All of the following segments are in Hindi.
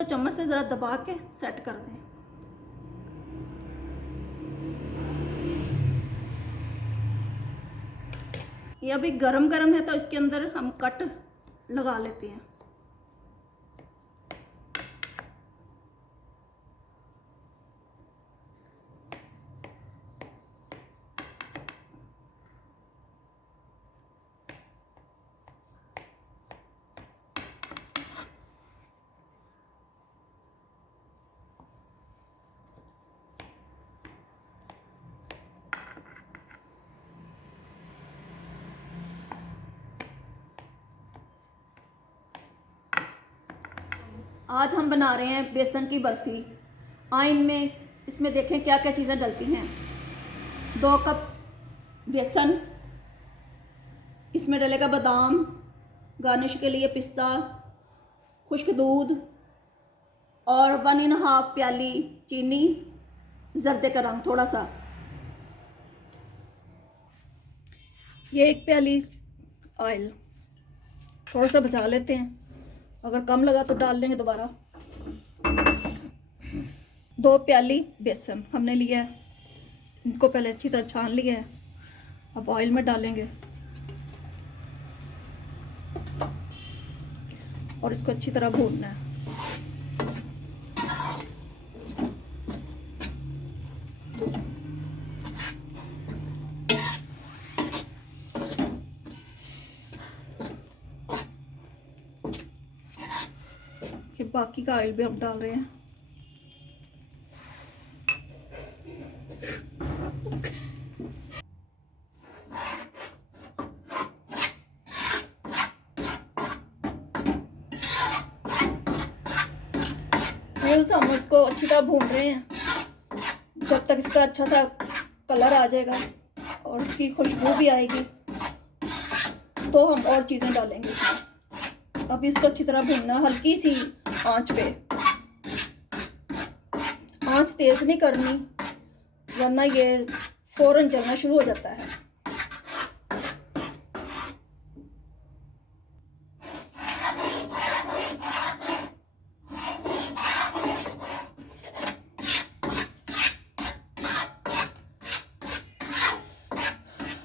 तो चम्मच से ज़रा दबा के सेट कर दें। ये अभी गरम गरम है तो इसके अंदर हम कट लगा लेते हैं। आज हम बना रहे हैं बेसन की बर्फ़ी। आइन इसमें देखें क्या क्या चीज़ें डलती हैं। 2 कप बेसन, इसमें डलेगा बादाम, गार्निश के लिए पिस्ता, खुश्क दूध और 1.5 प्याली चीनी, जर्दे का रंग थोड़ा सा। ये 1 प्याली ऑयल, थोड़ा सा बचा लेते हैं, अगर कम लगा तो डाल लेंगे दोबारा। 2 प्याली बेसन हमने लिया है, इनको पहले अच्छी तरह छान लिया है। अब ऑयल में डालेंगे और इसको अच्छी तरह भूनना है। बाकी का ऑयल भी हम डाल रहे हैं। हम इसको अच्छी तरह भून रहे हैं जब तक इसका अच्छा सा कलर आ जाएगा और इसकी खुशबू भी आएगी, तो हम और चीज़ें डालेंगे इसमें। अब इसको अच्छी तरह भूनना, हल्की सी आंच पे। आंच तेज नहीं करनी वरना ये फौरन जलना शुरू हो जाता है।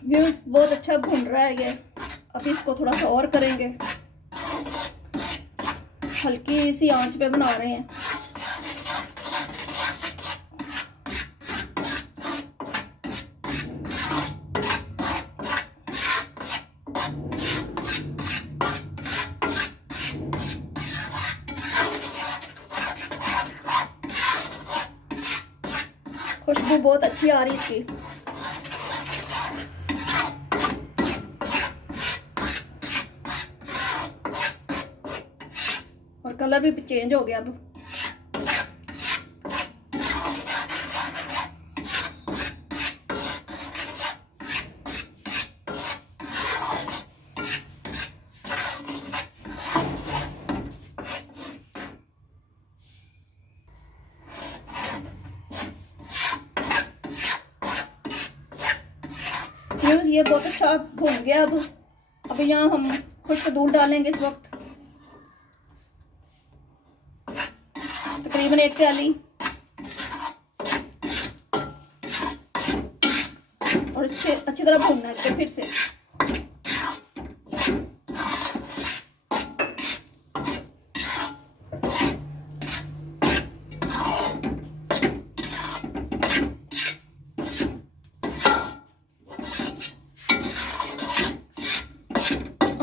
व्यूज बहुत अच्छा भून रहा है ये। अब इसको थोड़ा सा और करेंगे, हल्की सी आंच पे बना रहे हैं। खुशबू बहुत अच्छी आ रही इसकी। और कलर भी चेंज हो गया अब। ये बहुत अच्छा भून गया। अब यहाँ हम खुश्क दूध डालेंगे इस वक्त, तकरीबन 1 प्याली, और इससे अच्छी तरह भूनना है इसको फिर से।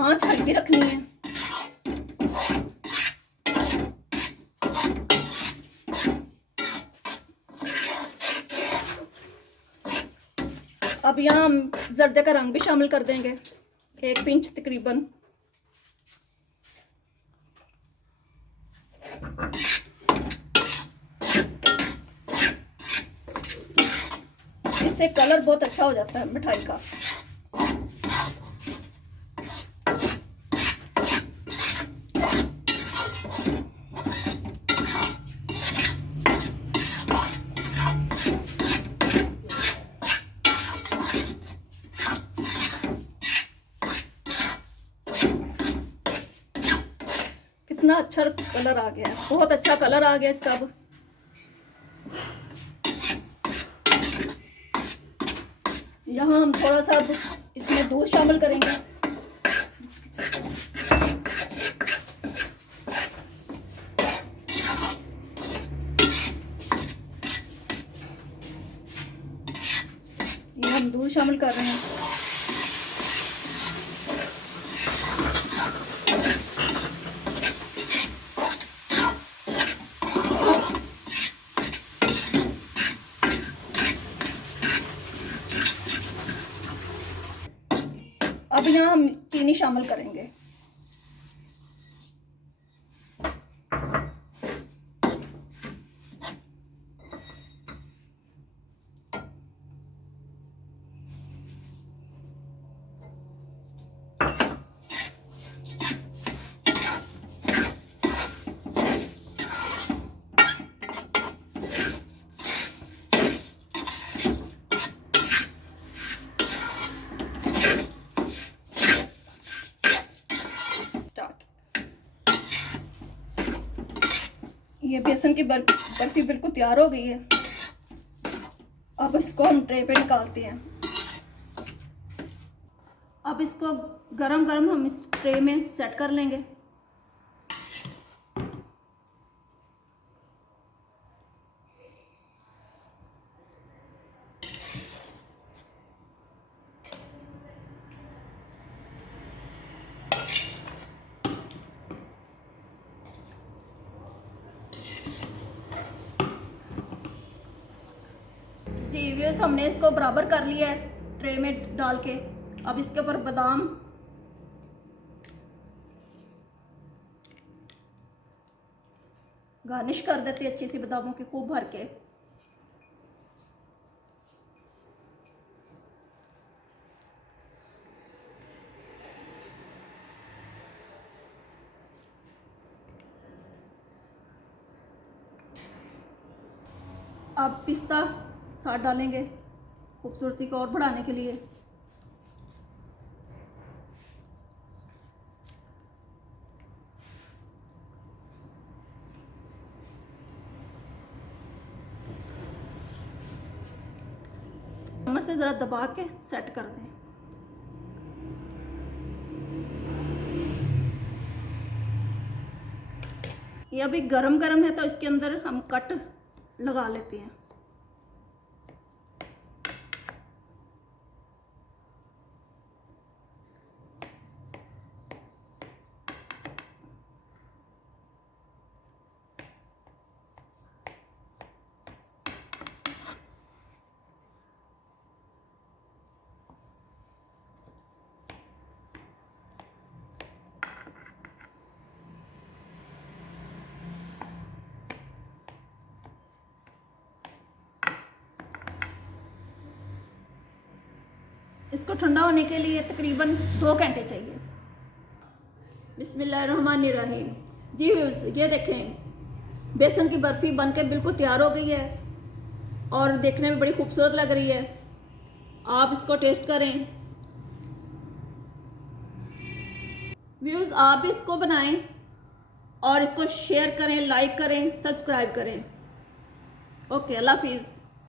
आंच हल्की रखनी है। अब यहाँ हम जर्दे का रंग भी शामिल कर देंगे, 1 पिंच तकरीबन। इससे कलर बहुत अच्छा हो जाता है मिठाई का। कितना अच्छा कलर आ गया है, बहुत अच्छा कलर आ गया इसका। अब यहाँ हम थोड़ा सा अब इसमें दूध शामिल करेंगे। ये हम दूध शामिल कर रहे हैं। अब यहाँ हम चीनी शामिल करेंगे। ये बेसन की बर्फी बिल्कुल तैयार हो गई है। अब इसको हम ट्रे पे निकालते हैं। अब इसको गरम गरम हम इस ट्रे में सेट कर लेंगे। जी व्यूअर्स, हमने इसको बराबर कर लिया है ट्रे में डाल के। अब इसके ऊपर बादाम, गार्निश कर देते हैं अच्छी सी बादामों की खूब भर के। अब पिस्ता साथ डालेंगे खूबसूरती को और बढ़ाने के लिए। चम्मच से ज़रा दबा के सेट कर दें। ये अभी गरम गरम है तो इसके अंदर हम कट लगा लेते हैं। इसको ठंडा होने के लिए तकरीबन 2 घंटे चाहिए। बिस्मिल्लाहिर्रहमानिर्रहीम। जी ये देखें, बेसन की बर्फ़ी बनके बिल्कुल तैयार हो गई है और देखने में बड़ी खूबसूरत लग रही है। आप इसको टेस्ट करें। व्यूज़, आप भी इसको बनाएं और इसको शेयर करें, लाइक करें, सब्सक्राइब करें। ओके, अल्लाह हाफिज़।